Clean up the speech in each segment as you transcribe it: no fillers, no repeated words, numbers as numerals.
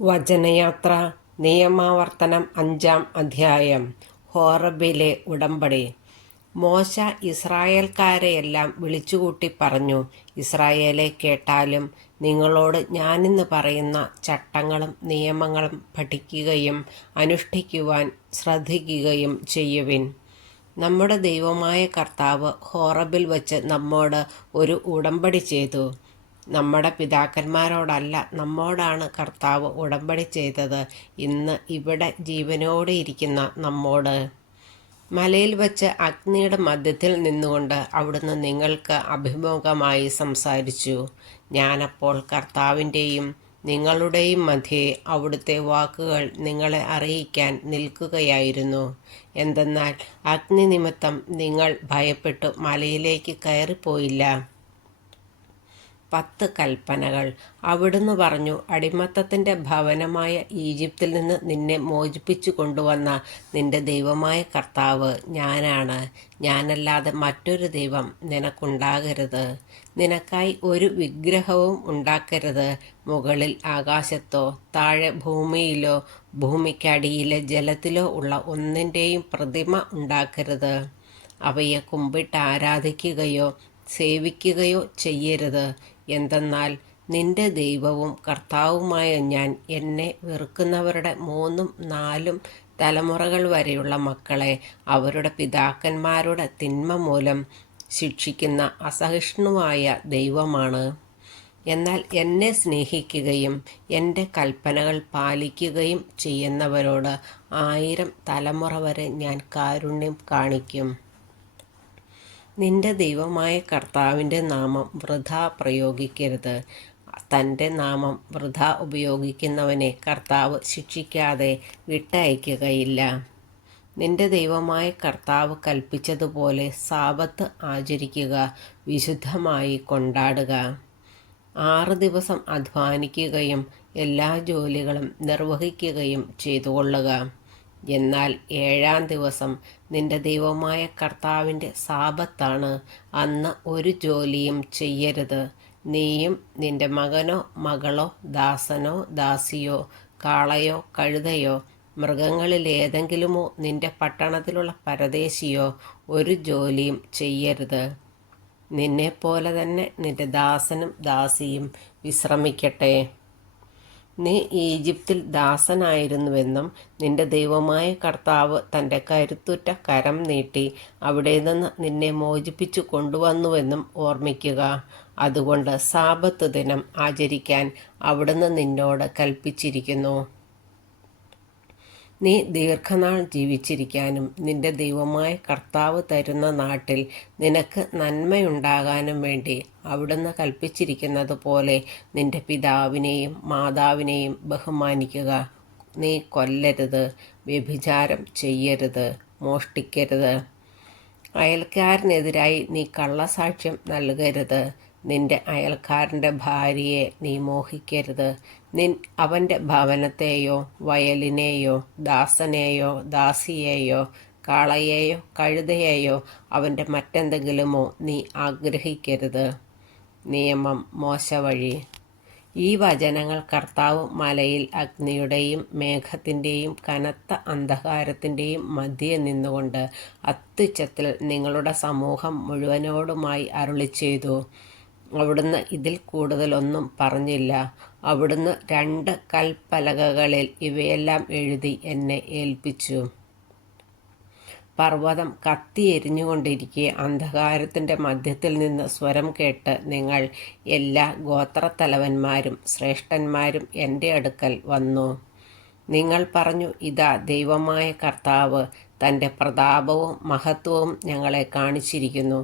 വചനയാത്ര നിയമാവർത്തനം 5-ാം അധ്യായം. ഹോറബിലെ ഉടമ്പടി. മോശ ഇസ്രായേൽക്കാരെയെല്ലാം വിളിച്ചുകൂട്ടി പറഞ്ഞു, ഇസ്രായേലെ കേട്ടാലും നിങ്ങളോട് ഞാനിന്ന് പറയുന്ന ചട്ടങ്ങളും നിയമങ്ങളും പഠിക്കുകയും അനുഷ്ഠിക്കുവാൻ ശ്രദ്ധിക്കുകയും ചെയ്യുവിൻ. നമ്മുടെ ദൈവമായ കർത്താവ് ഹോറബിൽ വച്ച് നമ്മോട് ഒരു ഉടമ്പടി ചെയ്തു. നമ്മുടെ പിതാക്കന്മാരോടല്ല, നമ്മോടാണ് കർത്താവ് ഉടമ്പടി ചെയ്തത്. ഇന്ന് ഇവിടെ ജീവനോടെ ഇരിക്കുന്ന നമ്മോട്. മലയിൽ വച്ച് അഗ്നിയുടെ മധ്യത്തിൽ നിന്നുകൊണ്ട് അവിടുന്ന് നിങ്ങൾക്ക് അഭിമുഖമായി സംസാരിച്ചു. ഞാനപ്പോൾ കർത്താവിൻ്റെയും നിങ്ങളുടെയും മധ്യേ അവിടുത്തെ വാക്കുകൾ നിങ്ങളെ അറിയിക്കാൻ നിൽക്കുകയായിരുന്നു. എന്തെന്നാൽ അഗ്നി നിമിത്തം നിങ്ങൾ ഭയപ്പെട്ടു മലയിലേക്ക് കയറിപ്പോയില്ല. 10 കൽപ്പനകൾ. അവിടുന്ന് പറഞ്ഞു, അടിമത്തത്തിൻ്റെ ഭവനമായ ഈജിപ്തിൽ നിന്ന് നിന്നെ മോചിപ്പിച്ചു കൊണ്ടുവന്ന നിന്റെ ദൈവമായ കർത്താവ് ഞാനാണ്. ഞാനല്ലാതെ മറ്റൊരു ദൈവം നിനക്കുണ്ടാകരുത്. നിനക്കായി ഒരു വിഗ്രഹവും ഉണ്ടാക്കരുത്. മുകളിൽ ആകാശത്തോ താഴെ ഭൂമിയിലോ ഭൂമിക്കടിയിലെ ജലത്തിലോ ഉള്ള ഒന്നിൻ്റെയും പ്രതിമ ഉണ്ടാക്കരുത്. അവയെ കുമ്പിട്ട് ആരാധിക്കുകയോ സേവിക്കുകയോ ചെയ്യരുത്. എന്തെന്നാൽ നിന്റെ ദൈവവും കർത്താവുമായ ഞാൻ എന്നെ വെറുക്കുന്നവരുടെ 3ഉം 4ഉം തലമുറകൾ വരെയുള്ള മക്കളെ അവരുടെ പിതാക്കന്മാരുടെ തിന്മ മൂലം ശിക്ഷിക്കുന്ന അസഹിഷ്ണുവായ ദൈവമാണ്. എന്നാൽ എന്നെ സ്നേഹിക്കുകയും എൻ്റെ കൽപ്പനകൾ പാലിക്കുകയും ചെയ്യുന്നവരോട് 1000 തലമുറ വരെ ഞാൻ കാരുണ്യം കാണിക്കും. നിന്റെ ദൈവമായ കർത്താവിൻ്റെ നാമം വൃഥാ പ്രയോഗിക്കരുത്. തൻ്റെ നാമം വൃഥാ ഉപയോഗിക്കുന്നവനെ കർത്താവ് ശിക്ഷിക്കാതെ വിട്ടയക്കുകയില്ല. നിന്റെ ദൈവമായ കർത്താവ് കൽപ്പിച്ചതുപോലെ സാബത്ത് ആചരിക്കുക, വിശുദ്ധമായി കൊണ്ടാടുക. 6 ദിവസം അധ്വാനിക്കുകയും എല്ലാ ജോലികളും നിർവഹിക്കുകയും ചെയ്തുകൊള്ളുക. എന്നാൽ 7-ാം ദിവസം നിന്റെ ദൈവമായ കർത്താവിൻ്റെ സാബത്താണ്. അന്ന് ഒരു ജോലിയും ചെയ്യരുത്. നീയും നിന്റെ മകനോ മകളോ ദാസനോ ദാസിയോ കാളയോ കഴുതയോ മൃഗങ്ങളിലേതെങ്കിലുമോ നിന്റെ പട്ടണത്തിലുള്ള പരദേശിയോ ഒരു ജോലിയും ചെയ്യരുത്. നിന്നെപ്പോലെ തന്നെ നിന്റെ ദാസനും ദാസിയും വിശ്രമിക്കട്ടെ. നീ ഈജിപ്തിൽ ദാസനായിരുന്നുവെന്നും നിന്റെ ദൈവമായ കർത്താവ് തൻ്റെ കരുത്തുറ്റ കരം നീട്ടി അവിടെ നിന്ന് നിന്നെ മോചിപ്പിച്ചു കൊണ്ടുവന്നുവെന്നും ഓർമ്മിക്കുക. അതുകൊണ്ട് സാബത്ത് ദിനം ആചരിക്കാൻ അവിടുന്ന് നിന്നോട് കൽപ്പിച്ചിരിക്കുന്നു. നീ ദീർഘനാൾ ജീവിച്ചിരിക്കാനും നിന്റെ ദൈവമായ കർത്താവ് തരുന്ന നാട്ടിൽ നിനക്ക് നന്മയുണ്ടാകാനും വേണ്ടി അവിടുന്ന് കൽപ്പിച്ചിരിക്കുന്നത് പോലെ നിന്റെ പിതാവിനെയും മാതാവിനെയും ബഹുമാനിക്കുക. നീ കൊല്ലരുത്, വ്യഭിചാരം ചെയ്യരുത്, മോഷ്ടിക്കരുത്. അയൽക്കാരനെതിരായി നീ കള്ളസാക്ഷ്യം നൽകരുത്. നിന്റെ അയൽക്കാരൻ്റെ ഭാര്യയെ നീ മോഹിക്കരുത്. അവൻ്റെ ഭവനത്തെയോ വയലിനെയോ ദാസനെയോ ദാസിയെയോ കാളയെയോ കഴുതയെയോ അവൻ്റെ മറ്റെന്തെങ്കിലുമോ നീ ആഗ്രഹിക്കരുത്. നിയമം മോശ വഴി. ഈ വചനങ്ങൾ കർത്താവ് മലയിൽ അഗ്നിയുടെയും മേഘത്തിൻ്റെയും കനത്ത അന്ധകാരത്തിൻ്റെയും മധ്യേ നിന്നുകൊണ്ട് അത്യുച്ചത്തിൽ നിങ്ങളുടെ സമൂഹം മുഴുവനോടുമായി അരുളിച്ചെയ്തു. അവിടുന്ന് ഇതിൽ കൂടുതലൊന്നും പറഞ്ഞില്ല. അവിടുന്ന് 2 കൽപ്പലകകളിൽ ഇവയെല്ലാം എഴുതി എന്നെ ഏൽപ്പിച്ചു. പർവ്വതം കത്തിയെരിഞ്ഞുകൊണ്ടിരിക്കെ അന്ധകാരത്തിൻ്റെ മധ്യത്തിൽ നിന്ന് സ്വരം കേട്ട് നിങ്ങൾ എല്ലാ ഗോത്രത്തലവന്മാരും ശ്രേഷ്ഠന്മാരും എൻ്റെ അടുക്കൽ വന്നു. നിങ്ങൾ പറഞ്ഞു, ഇതാ ദൈവമായ കർത്താവ് തൻ്റെ പ്രതാപവും മഹത്വവും ഞങ്ങളെ കാണിച്ചിരിക്കുന്നു.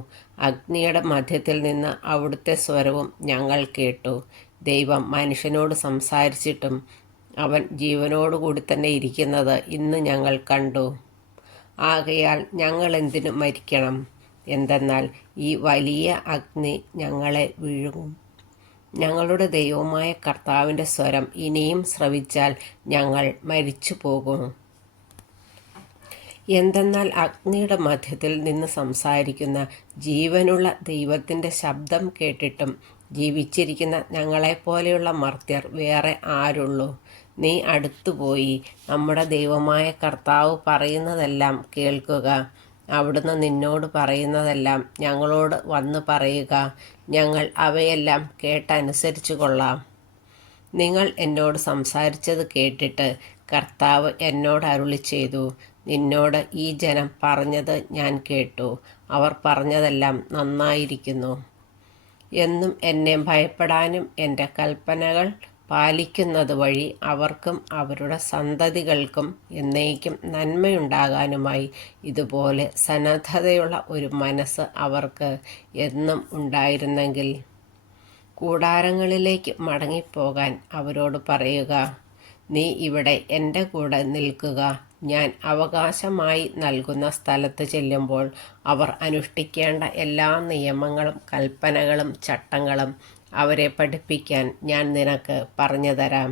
അഗ്നിയുടെ മധ്യത്തിൽ നിന്ന് അവിടുത്തെ സ്വരവും ഞങ്ങൾ കേട്ടു. ദൈവം മനുഷ്യനോട് സംസാരിച്ചിട്ടും അവൻ ജീവനോടുകൂടി തന്നെ ഇരിക്കുന്നത് ഇന്ന് ഞങ്ങൾ കണ്ടു. ആകയാൽ ഞങ്ങൾ എന്തിനു മരിക്കണം? എന്തെന്നാൽ ഈ വലിയ അഗ്നി ഞങ്ങളെ വിഴുങ്ങും. ഞങ്ങളുടെ ദൈവമായ കർത്താവിൻ്റെ സ്വരം ഇനിയും ശ്രവിച്ചാൽ ഞങ്ങൾ മരിച്ചു പോകും. എന്തെന്നാൽ അഗ്നിയുടെ മധ്യത്തിൽ നിന്ന് സംസാരിക്കുന്ന ജീവനുള്ള ദൈവത്തിൻ്റെ ശബ്ദം കേട്ടിട്ടും ജീവിച്ചിരിക്കുന്ന ഞങ്ങളെപ്പോലെയുള്ള മർത്യർ വേറെ ആരുള്ളൂ? നീ അടുത്തുപോയി നമ്മുടെ ദൈവമായ കർത്താവ് പറയുന്നതെല്ലാം കേൾക്കുക. അവിടുന്ന് നിന്നോട് പറയുന്നതെല്ലാം ഞങ്ങളോട് വന്ന് പറയുക. ഞങ്ങൾ അവയെല്ലാം കേട്ടനുസരിച്ചു കൊള്ളാം. നിങ്ങൾ എന്നോട് സംസാരിച്ചത് കേട്ടിട്ട് കർത്താവ് എന്നോട് അരുളി ചെയ്തു, നിന്നോട് ഈ ജനം പറഞ്ഞത് ഞാൻ കേട്ടു. അവർ പറഞ്ഞതെല്ലാം നന്നായിരിക്കുന്നു. എന്നും എന്നെ ഭയപ്പെടാനും എൻ്റെ കൽപ്പനകൾ പാലിക്കുന്നത് വഴി അവർക്കും അവരുടെ സന്തതികൾക്കും എന്നേക്കും നന്മയുണ്ടാകാനുമായി ഇതുപോലെ സന്നദ്ധതയുള്ള ഒരു മനസ്സ് അവർക്ക് എന്നും ഉണ്ടായിരുന്നെങ്കിൽ കൂടാരങ്ങളിലേക്ക് മടങ്ങിപ്പോകാൻ അവരോട് പറയുക. നീ ഇവിടെ എൻ്റെ കൂടെ നിൽക്കുക. ഞാൻ അവകാശമായി നൽകുന്ന സ്ഥലത്ത് ചെല്ലുമ്പോൾ അവർ അനുഷ്ഠിക്കേണ്ട എല്ലാ നിയമങ്ങളും കൽപ്പനകളും ചട്ടങ്ങളും അവരെ പഠിപ്പിക്കാൻ ഞാൻ നിനക്ക് പറഞ്ഞു തരാം.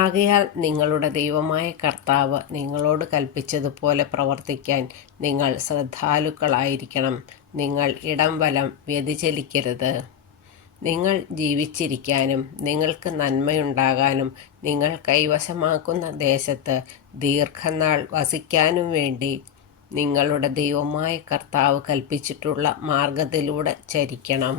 ആകയാൽ നിങ്ങളുടെ ദൈവമായ കർത്താവ് നിങ്ങളോട് കൽപ്പിച്ചതുപോലെ പ്രവർത്തിക്കാൻ നിങ്ങൾ ശ്രദ്ധാലുക്കളായിരിക്കണം. നിങ്ങൾ ഇടം വലം വ്യതിചലിക്കരുത്. നിങ്ങൾ ജീവിച്ചിരിക്കാനും നിങ്ങൾക്ക് നന്മയുണ്ടാകാനും നിങ്ങൾ കൈവശമാക്കുന്ന ദേശത്ത് ദീർഘനാൾ വസിക്കാനും വേണ്ടി നിങ്ങളുടെ ദൈവമായ കർത്താവ് കൽപ്പിച്ചിട്ടുള്ള മാർഗത്തിലൂടെ ചരിക്കണം.